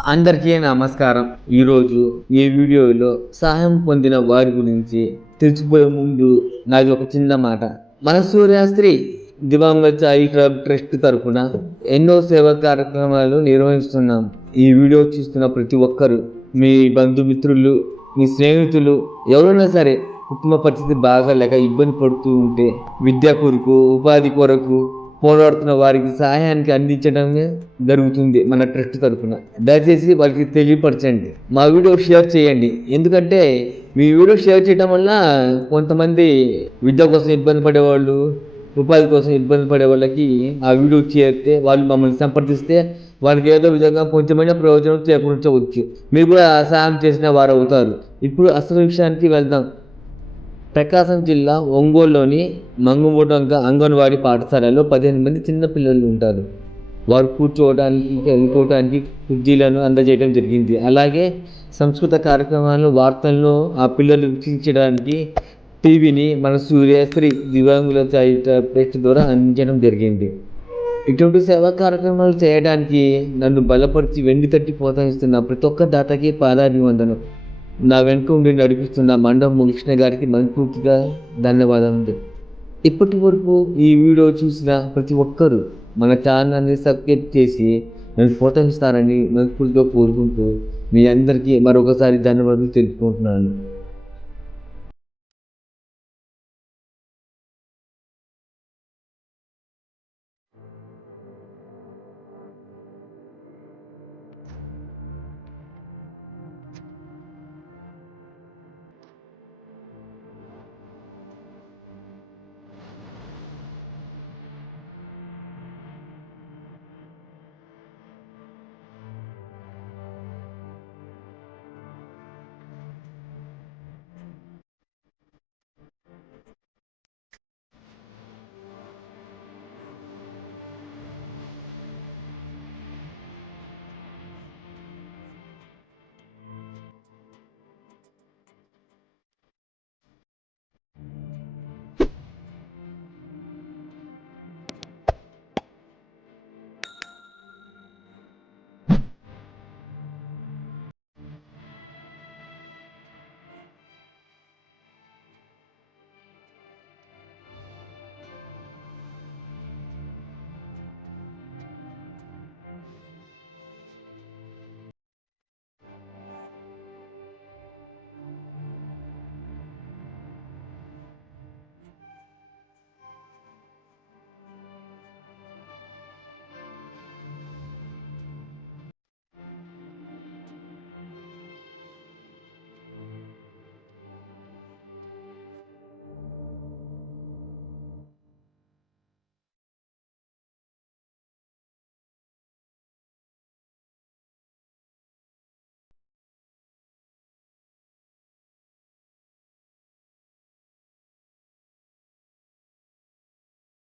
అందరికీ నమస్కారం. ఈరోజు ఈ వీడియోలో సహాయం పొందిన వారి గురించి తెలుసుకుపోయే ముందు నాది ఒక చిన్న మాట. మన సూర్యాస్త్రి దివంగత ఐ క్లబ్ ట్రస్ట్ తరఫున ఎన్నో సేవా కార్యక్రమాలు నిర్వహిస్తున్నాం. ఈ వీడియో చూస్తున్న ప్రతి ఒక్కరు, మీ బంధుమిత్రులు, మీ స్నేహితులు ఎవరైనా సరే కుటుంబ పరిస్థితి బాగా లేక ఇబ్బంది పడుతూ ఉంటే, విద్య కొరకు, ఉపాధి కొరకు పోరాడుతున్న వారికి సహాయానికి అందించడమే జరుగుతుంది మన ట్రస్ట్ తరఫున. దయచేసి వాళ్ళకి తెలియపరచండి, మా వీడియో షేర్ చేయండి. ఎందుకంటే మీ వీడియో షేర్ చేయడం వల్ల కొంతమంది విద్య కోసం ఇబ్బంది పడేవాళ్ళు, ఉపాధి కోసం ఇబ్బంది పడే వాళ్ళకి ఆ వీడియో చేరితే వాళ్ళు మమ్మల్ని సంప్రదిస్తే వాళ్ళకి ఏదో విధంగా కొంచెమైనా ప్రయోజనం చేకూర్చవచ్చు. మీరు కూడా సహాయం చేసిన వారు అవుతారు. ఇప్పుడు అసలు విషయానికి వెళ్దాం. ప్రకాశం జిల్లా ఒంగోలులోని మంగుమూటంక అంగన్వాడీ పాఠశాలలో 15 మంది చిన్న పిల్లలు ఉంటారు. వారు కూర్చోవడానికి, చదువుకోవడానికి కుర్చీలను అందజేయడం జరిగింది. అలాగే సంస్కృత కార్యక్రమాలు, వార్తలను ఆ పిల్లలు వీక్షించడానికి టీవీని మన సూర్యశ్రీ దివ్యాంగుల ట్రస్ట్ ద్వారా అందించడం జరిగింది. ఇటువంటి సేవా కార్యక్రమాలు చేయడానికి నన్ను బలపరిచి వెండి తట్టి ప్రోత్సహిస్తున్న ప్రతి ఒక్క దాతకి పాదాభివందనం. నా వెనుక ఉండి నడిపిస్తున్న మండపం కృష్ణ గారికి మనస్ఫూర్తిగా ధన్యవాదాలు. ఇప్పటి వరకు ఈ వీడియో చూసిన ప్రతి ఒక్కరూ మన ఛానల్ని సబ్స్క్రైబ్ చేసి నన్ను ప్రోత్సహిస్తారని మనస్ఫూర్తిగా కోరుకుంటూ మీ అందరికీ మరొకసారి ధన్యవాదాలు తెలుపుకుంటున్నాను.